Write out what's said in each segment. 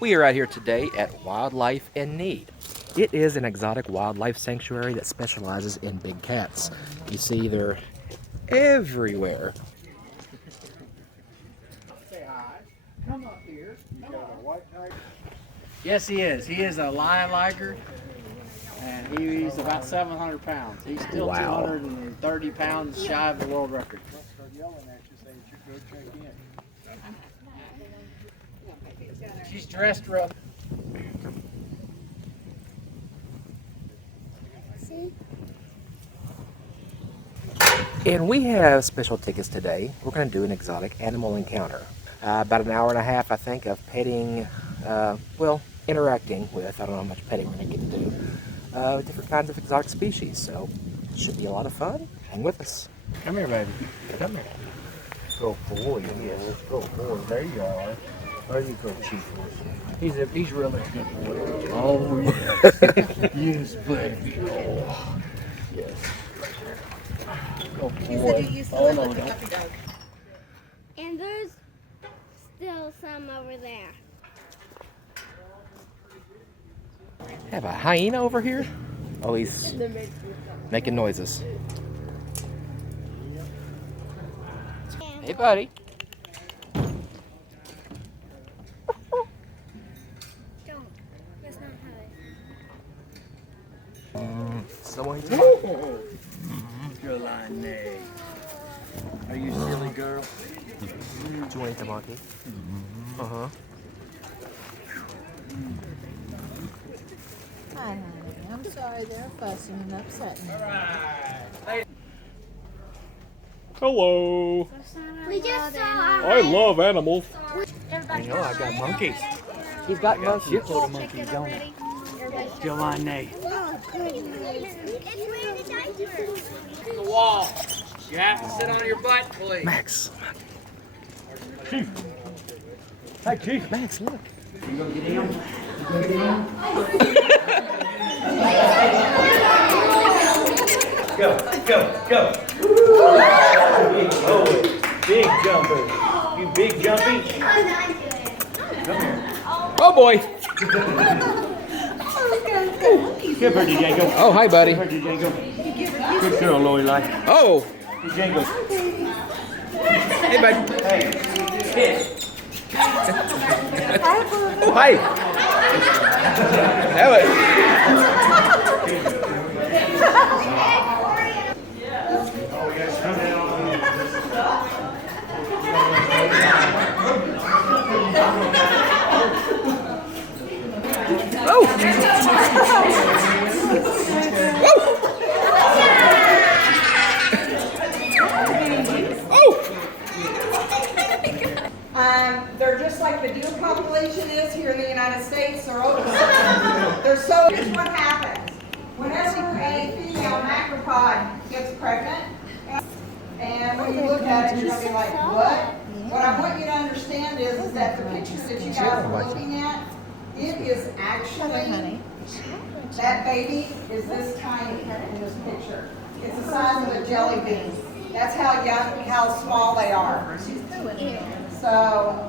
We are out here today at Wildlife in Need. It is an exotic wildlife sanctuary that specializes in big cats. You see, they're everywhere. Say hi. Come up here. You got a white tiger? Yes, he is. He is a lion liker, and he's about 700 pounds. He's still Wow. 230 pounds shy of the world record. I'll start yelling at you saying you should go check in. She's dressed rough. And we have special tickets today. We're going to do an exotic animal encounter. About an hour and a half, I think, of petting, well, interacting with, I don't know how much petting we're going to get to do, different kinds of exotic species. So it should be a lot of fun. Hang with us. Come here, baby. Come here. Go boy, yes. Go boy. There you are. There you go, Chief. He's really a good boy. Oh, yes. Yes, baby. Oh, yes. Go boy. Oh, no, no. And there's still some over there. Have a hyena over here? Oh, he's making noises. Hey, buddy. Don't. That's not how Someone Your lion name. Are you silly girl? Do you want to eat the monkey? Uh-huh. Hi, honey. I'm sorry they're fussing and upsetting you. Hello. We just saw I love animals. I know, I got monkeys. He's got monkeys. Shitload of monkeys, don't it? Your lion name. The wall. You have to sit on your butt, please. Max. Chief. Hi, Chief. Max, look. You gonna get him? Go. Oh, big jumper. You big jumpy? Oh, boy. Give her to Django. Oh, hi, buddy. Give her to Django. Good girl, Lori Light. Oh. Django. Hey, bud. Hey. Kiss. Oh, hi. Have it. Oh. They're just like the deer population is here in the United States. Here's what happens. Whenever a female macropod gets pregnant, and when you look at it, you're going to be like, what? What I want you to understand is that the picture that you guys are looking at, it is actually, that baby is this tiny in this picture. It's the size of a jelly bean. That's how young, how small they are. So,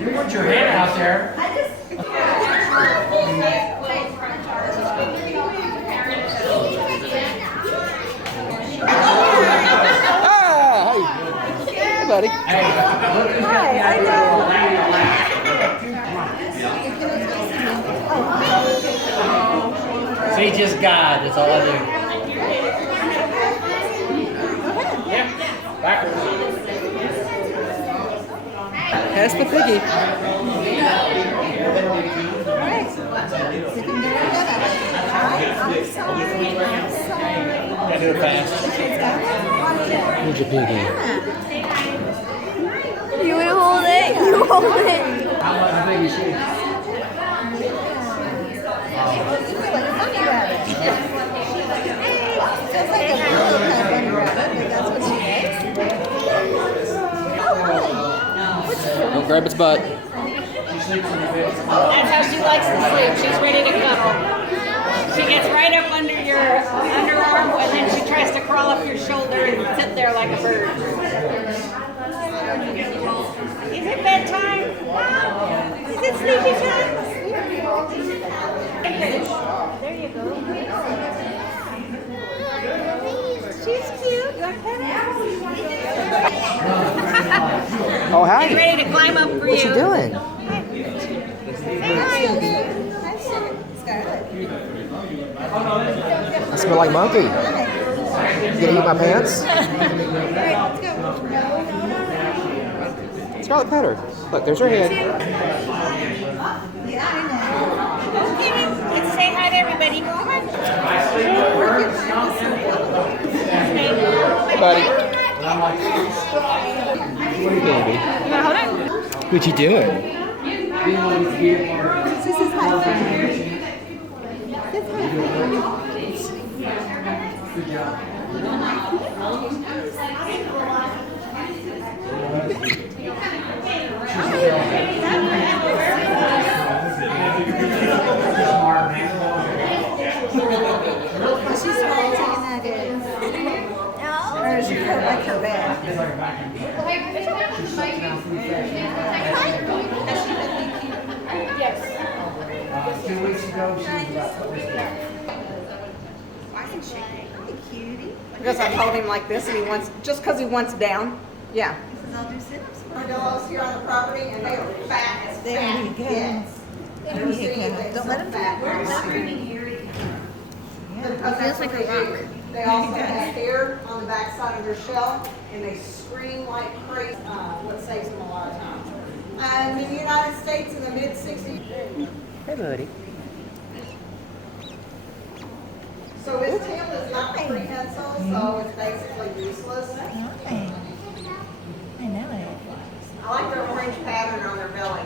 You put your hand out there. Hey, buddy. hi, I know. See, just God. That's all I do. Yeah. Backwards. Pass the piggy. Gotta do it fast. Here's your piggy. You want to hold it? You hold it. How big is she? Don't grab its butt. That's how she likes to sleep. She's ready to cuddle. She gets right up under your underarm and then she tries to crawl up your shoulder and sit there like a bird. Is it bedtime? Is it sleepy time? There you go. She's cute. You want to pet her? Oh, hi. She's ready to climb up for What you doing? I smell like monkey. You gonna eat my pants? Scarlet, pet her. Look, there's her head. Let's say hi to everybody. Come on. Hey, buddy. Baby. You want to hold it? What you doing? This is high. She's taking that in. Or is she put like her bed? Yes. 2 weeks ago, she was about Because I told him like this and he wants, just because he wants down. Yeah. Armadillos here on the property and they are fat as There fat you go. kids. There you go. Don't let him fat. Feels like a rock. They also have hair on the back side of their shell and they scream like crazy. What saves them a lot of times. In the United States in the mid-60s. Hey, buddy. So his tail is not prehensile, so it's basically useless. I know it. I like their orange pattern on their belly.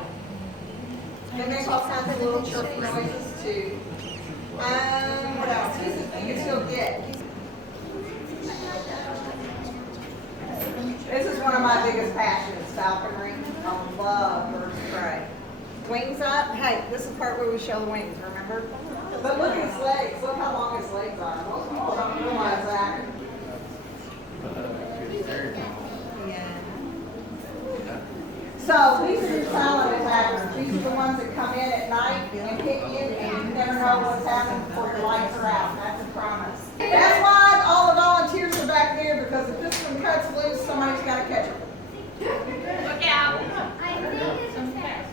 They make all kinds of little chirpy noises too. What else? He's the biggest he'll get. This is one of my biggest passions, falconry. I love birds of prey. Wings up. Hey, this is the part where we show the wings, remember? But look at his legs. Look how long his legs are. Most people don't realize that. So these are your silent attackers. These are the ones that come in at night and hit you and you never know what's happening before your lights are out. That's a promise. That's why all the volunteers are back there, because if this one cuts loose, somebody's got to catch it. Look out. I think it's a flip.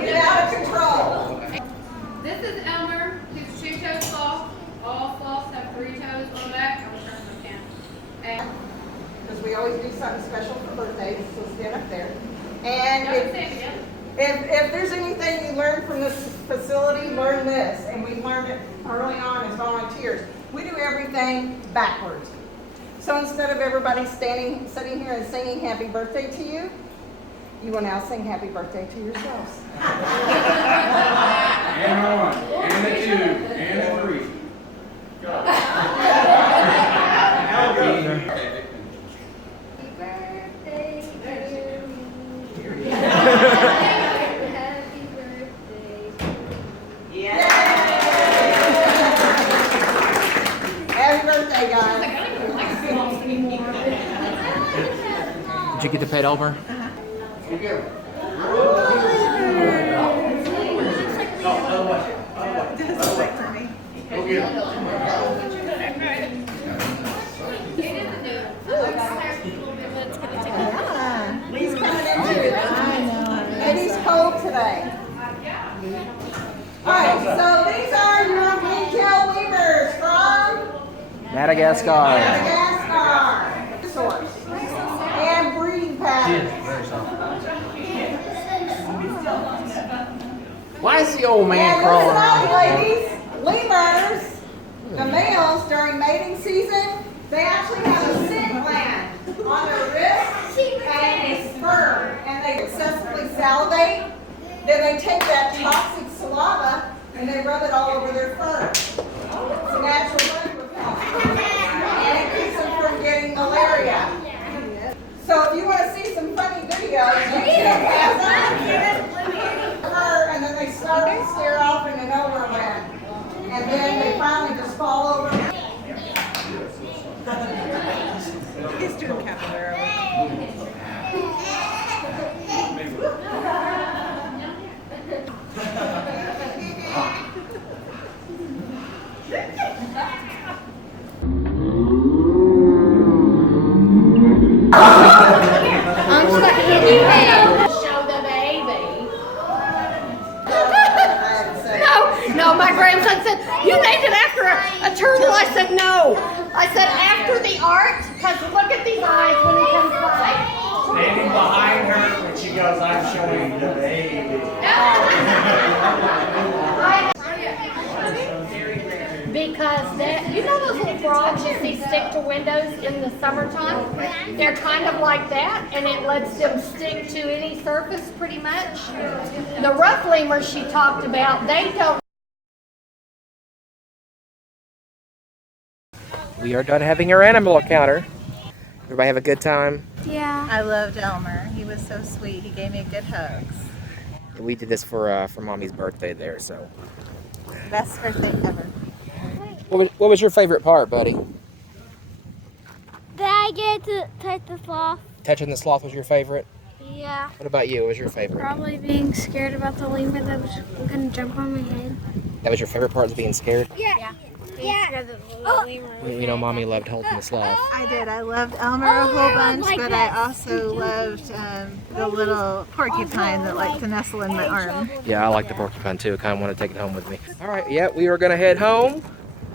Get out of control. This is Elmer. He's a two-toed sloth. All sloths have 3 toes on the back. I'm sure I can. And Because we always do something special for birthdays, so stand up there. And if there's anything you learn from this facility, learn this. And we learned it early on as volunteers. We do everything backwards. So instead of everybody sitting here and singing happy birthday to you, you will now sing happy birthday to yourselves. And 1, and 2, and 3. Go. Happy birthday, guys. Did you get the pet, Elmer? He's coming in too. And he's cold today. Alright, so these are your wing-tail lemurs from Madagascar. Madagascar. Source. And breeding patterns. Why is the old man And crawling listen around up, here? ladies. Lemurs, the males during mating season, they actually have a scent gland on their wrist and a sperm, and they excessively salivate. Then they take that toxic saliva and they rub it all over their fur. It's a natural blood repellent. And it keeps them from getting malaria. So if you want to see some funny videos, you can pass and then they start to stare off into nowhere land. And then they finally just fall over. He's doing capybara. I'm stuck in you now. Show the baby. No, my grandson said, you named it after a turtle. I said, no. I said, after the art, because look at these eyes when he comes by. Standing behind her when she goes, I'm showing the baby. Because you know those little frogs you see stick to windows in the summertime? They're kind of like that, and it lets them stick to any surface pretty much. The rough lemurs she talked about, they don't. We are done having our animal encounter. Everybody have a good time? Yeah. I loved Elmer. He was so sweet. He gave me good hugs. We did this for Mommy's birthday there, so. Best birthday ever. What was your favorite part, buddy? Did I get to touch the sloth? Touching the sloth was your favorite? Yeah. What about you? What was your favorite? Probably being scared about the lemur that was going to jump on my head. That was your favorite part, was being scared? Yeah. Yeah. You know, Mommy loved holding the sloth. I did. I loved Elmer a whole bunch, but I also loved the little porcupine that liked to nestle in my arm. Yeah, I like the porcupine too. I kind of want to take it home with me. All right, yeah, we are going to head home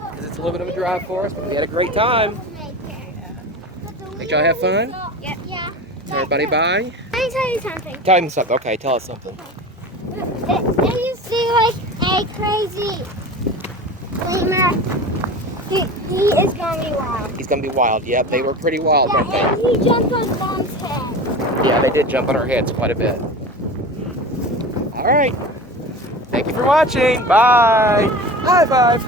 because it's a little bit of a drive for us, but we had a great time. Did y'all have fun? Yeah. Tell everybody bye. Let me tell you something. Tell him something. Okay, tell us something. If you see like a crazy lemur, he is going to be wild. He's going to be wild. Yep, they were pretty wild, weren't they? And he jumped on Mom's head. Yeah, they did jump on our heads quite a bit. All right. Thank you for watching. Bye. High five.